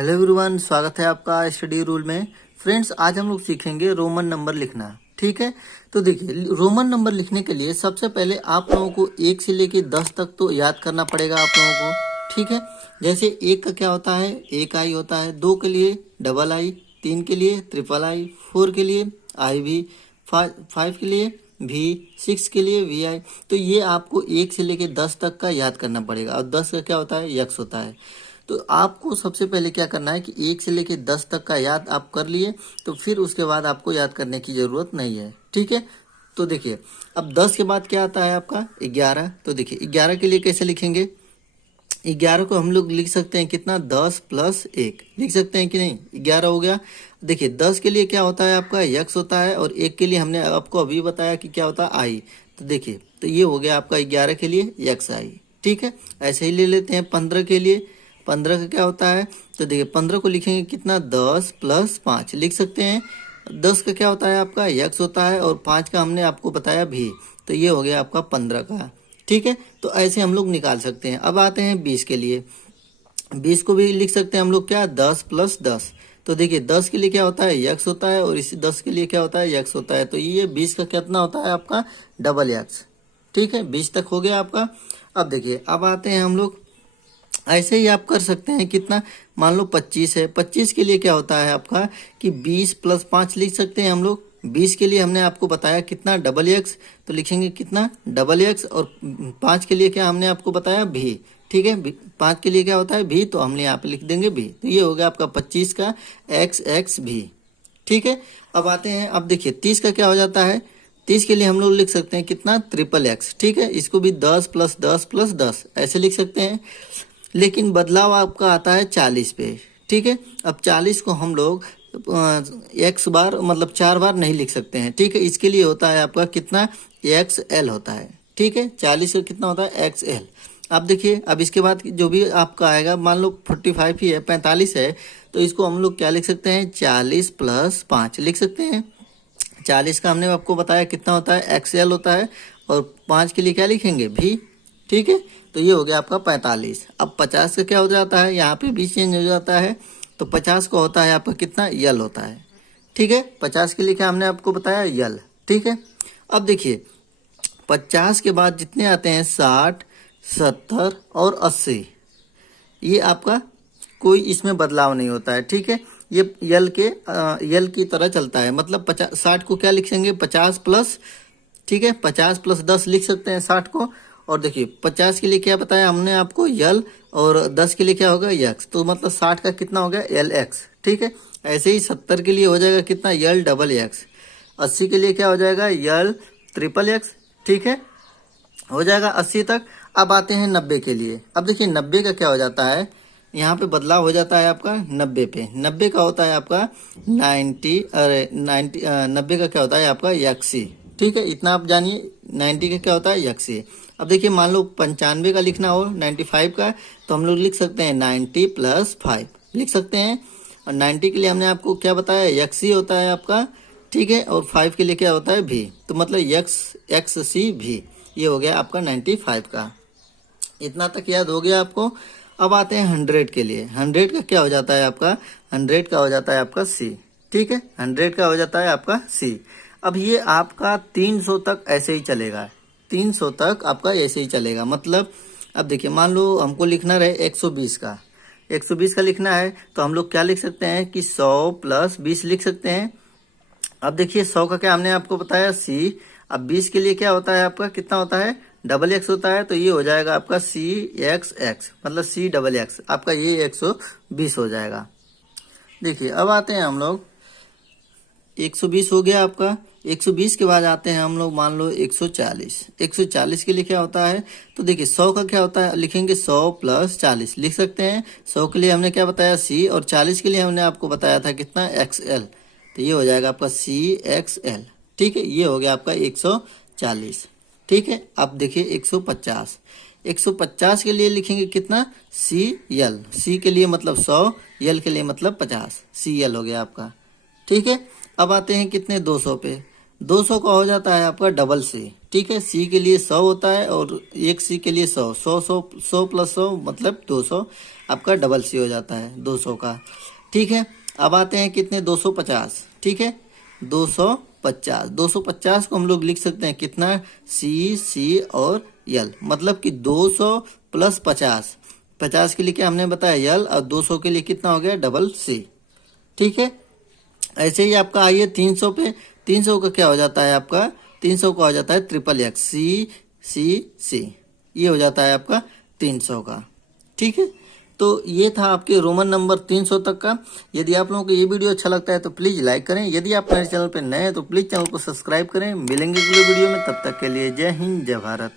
Hello everyone, स्वागत है आपका स्टडी रूल में। फ्रेंड्स, आज हम लोग सीखेंगे रोमन नंबर लिखना। ठीक है, तो देखिए, रोमन नंबर लिखने के लिए सबसे पहले आप लोगों को 1 से लेके 10 तक तो याद करना पड़ेगा आप लोगों को। ठीक है, जैसे 1 का क्या होता है, एक आई होता है, 2 के लिए डबल आई, 3 के लिए ट्रिपल आई, 4 के लिए आई भी, 5 के लिए भी, 6 के लिए वी आई। तो ये आपको 1 से लेके 10 तक का याद करना पड़ेगा। और 10 का क्या होता है, यक्स होता है। तो आपको सबसे पहले क्या करना है कि 1 से लेके 10 तक का याद आप कर लिए, तो फिर उसके बाद आपको याद करने की ज़रूरत नहीं है। ठीक है, तो देखिए, अब 10 के बाद क्या आता है आपका 11। तो देखिए, 11 के लिए कैसे लिखेंगे, 11 को हम लोग लिख सकते हैं कितना, 10 प्लस 1 लिख सकते हैं कि नहीं, 11 हो गया। देखिए, 10 के लिए क्या होता है आपका, यक्स होता है, और 1 के लिए हमने आपको अभी बताया कि क्या होता है, आई। तो देखिए, तो ये हो गया आपका 11 के लिए यक्स आई। ठीक है, ऐसे ही ले लेते हैं 15 के लिए। 15 का क्या होता है, तो देखिए 15 को लिखेंगे कितना, 10 प्लस 5 लिख सकते हैं। 10 का क्या होता है आपका, यक्स होता है, और 5 का हमने आपको बताया भी। तो ये हो गया आपका 15 का। ठीक है, तो ऐसे हम लोग निकाल सकते हैं। अब आते हैं 20 के लिए। 20 को भी लिख सकते हैं हम लोग क्या, 10 प्लस 10। तो देखिए, 10 के लिए क्या होता है, यक्स होता है, और इसी 10 के लिए क्या होता है, यक्स होता है। तो ये 20 का कितना होता है आपका, डबल यक्स। ठीक है, 20 तक हो गया आपका। अब देखिए, अब आते हैं हम लोग, ऐसे ही आप कर सकते हैं कितना, मान लो 25 है। 25 के लिए क्या होता है आपका कि 20 प्लस 5 लिख सकते हैं हम लोग। 20 के लिए हमने आपको बताया कितना, डबल एक्स। तो लिखेंगे कितना, डबल एक्स, और 5 के लिए क्या हमने आपको बताया, भी। ठीक है, 5 के लिए क्या होता है, भी, तो हमने यहाँ पे लिख देंगे भी। तो ये हो गया आपका 25 का एक्स एक्स भी। ठीक है, अब आते हैं, अब देखिए 30 का क्या हो जाता है। 30 के लिए हम लोग लिख सकते हैं कितना, ट्रिपल एक्स। ठीक है, इसको भी 10 प्लस 10 प्लस 10 ऐसे लिख सकते हैं। लेकिन बदलाव आपका आता है 40 पे। ठीक है, अब 40 को हम लोग एक्स बार मतलब 4 बार नहीं लिख सकते हैं। ठीक है, इसके लिए होता है आपका कितना, एक्स एल होता है। ठीक है, 40 का कितना होता है, एक्स एल। अब देखिए, अब इसके बाद जो भी आपका आएगा, मान लो 45 ही है, 45 है, तो इसको हम लोग क्या लिख सकते हैं, 40 प्लस 5 लिख सकते हैं। 40 का हमने आपको बताया कितना होता है, एक्स एल होता है, और 5 के लिए क्या लिखेंगे, भी। ठीक है, तो ये हो गया आपका 45। अब 50 का क्या हो जाता है, यहाँ पे भी चेंज हो जाता है। तो 50 का होता है आपका कितना, यल होता है। ठीक है, 50 के लिए क्या हमने आपको बताया, यल। ठीक है, अब देखिए 50 के बाद जितने आते हैं, 60, 70 और 80, ये आपका कोई इसमें बदलाव नहीं होता है। ठीक है, ये यल की तरह चलता है। मतलब 60 को क्या लिखेंगे, 50 प्लस, ठीक है, 50 प्लस 10 लिख सकते हैं 60 को। और देखिए 50 के लिए क्या बताया हमने आपको, यल, और 10 के लिए क्या होगा, यक्स। तो मतलब 60 का कितना हो गया, एल एक्स। ठीक है, ऐसे ही 70 के लिए हो जाएगा कितना, यल डबल एक्स। 80 के लिए क्या हो जाएगा, यल ट्रिपल एक्स। ठीक है, हो जाएगा 80 तक। अब आते हैं 90 के लिए। अब देखिए 90 का क्या हो जाता है, यहाँ पे बदलाव हो जाता है आपका 90 पे। 90 का होता है आपका 90, अरे 90, 90 का क्या होता है आपका, यक्सी। ठीक है, इतना आप जानिए, 90 का क्या होता है, यक्सी। अब देखिए, मान लो 95 का लिखना हो, 95 का, तो हम लोग लिख सकते हैं 90 प्लस 5 लिख सकते हैं। और 90 के लिए हमने आपको क्या बताया, यक्सी होता है आपका। ठीक है, और 5 के लिए क्या होता है, भी। तो मतलब यक्स एक्स सी भी। ये हो गया आपका 95 का। इतना तक याद हो गया आपको। अब आते हैं 100 के लिए। 100 का क्या हो जाता है आपका, 100 का हो जाता है आपका सी। ठीक है, 100 का हो जाता है आपका सी। अब ये आपका 300 तक ऐसे ही चलेगा। 300 तक आपका ऐसे ही चलेगा। मतलब अब देखिए, मान लो हमको लिखना रहे 120 का, 120 का लिखना है, तो हम लोग क्या लिख सकते हैं कि 100 प्लस 20 लिख सकते हैं। अब देखिए 100 का क्या हमने आपको बताया, सी। अब 20 के लिए क्या होता है आपका, कितना होता है, डबल एक्स होता है। तो ये हो जाएगा आपका सी एक्स एक्स, मतलब सी डबल एक्स, आपका ये 120 हो जाएगा। देखिए, अब आते हैं हम लोग, 120 हो गया आपका। 120 के बाद आते हैं हम लोग, मान लो 140। 140 के लिए क्या होता है, तो देखिए 100 का क्या होता है, लिखेंगे 100 प्लस 40 लिख सकते हैं। 100 के लिए हमने क्या बताया, सी, और 40 के लिए हमने आपको बताया था कितना, एक्स एल। तो ये हो जाएगा आपका सी एक्स एल। ठीक है, ये हो गया आपका 140। ठीक है, अब देखिए 150। 150 के लिए लिखेंगे कितना, सी यल। सी के लिए मतलब 100, यल के लिए मतलब 50, सी यल हो गया आपका। ठीक है, अब आते हैं कितने, 200 पे। 200 का हो जाता है आपका डबल सी। ठीक है, सी के लिए 100 होता है और एक सी के लिए 100, 100 प्लस 100 मतलब 200, आपका डबल सी हो जाता है 200 का। ठीक है, अब आते हैं कितने, 250। ठीक है, 250 को हम लोग लिख सकते हैं कितना, सी और यल, मतलब कि 200 प्लस 50, 50 के लिए क्या हमने बताया यल, और 200 के लिए कितना हो गया, डबल सी। ठीक है, ऐसे ही आपका आइए 300 पे, 300 का क्या हो जाता है आपका, 300 का हो जाता है ट्रिपल एक्स, सी, ये हो जाता है आपका 300 का। ठीक है, तो ये था आपके रोमन नंबर 300 तक का। यदि आप लोगों को ये वीडियो अच्छा लगता है तो प्लीज़ लाइक करें, यदि आप मेरे चैनल पर नए हैं तो प्लीज़ चैनल को सब्सक्राइब करें। मिलेंगे अगले वीडियो में, तब तक के लिए जय हिंद जय भारत।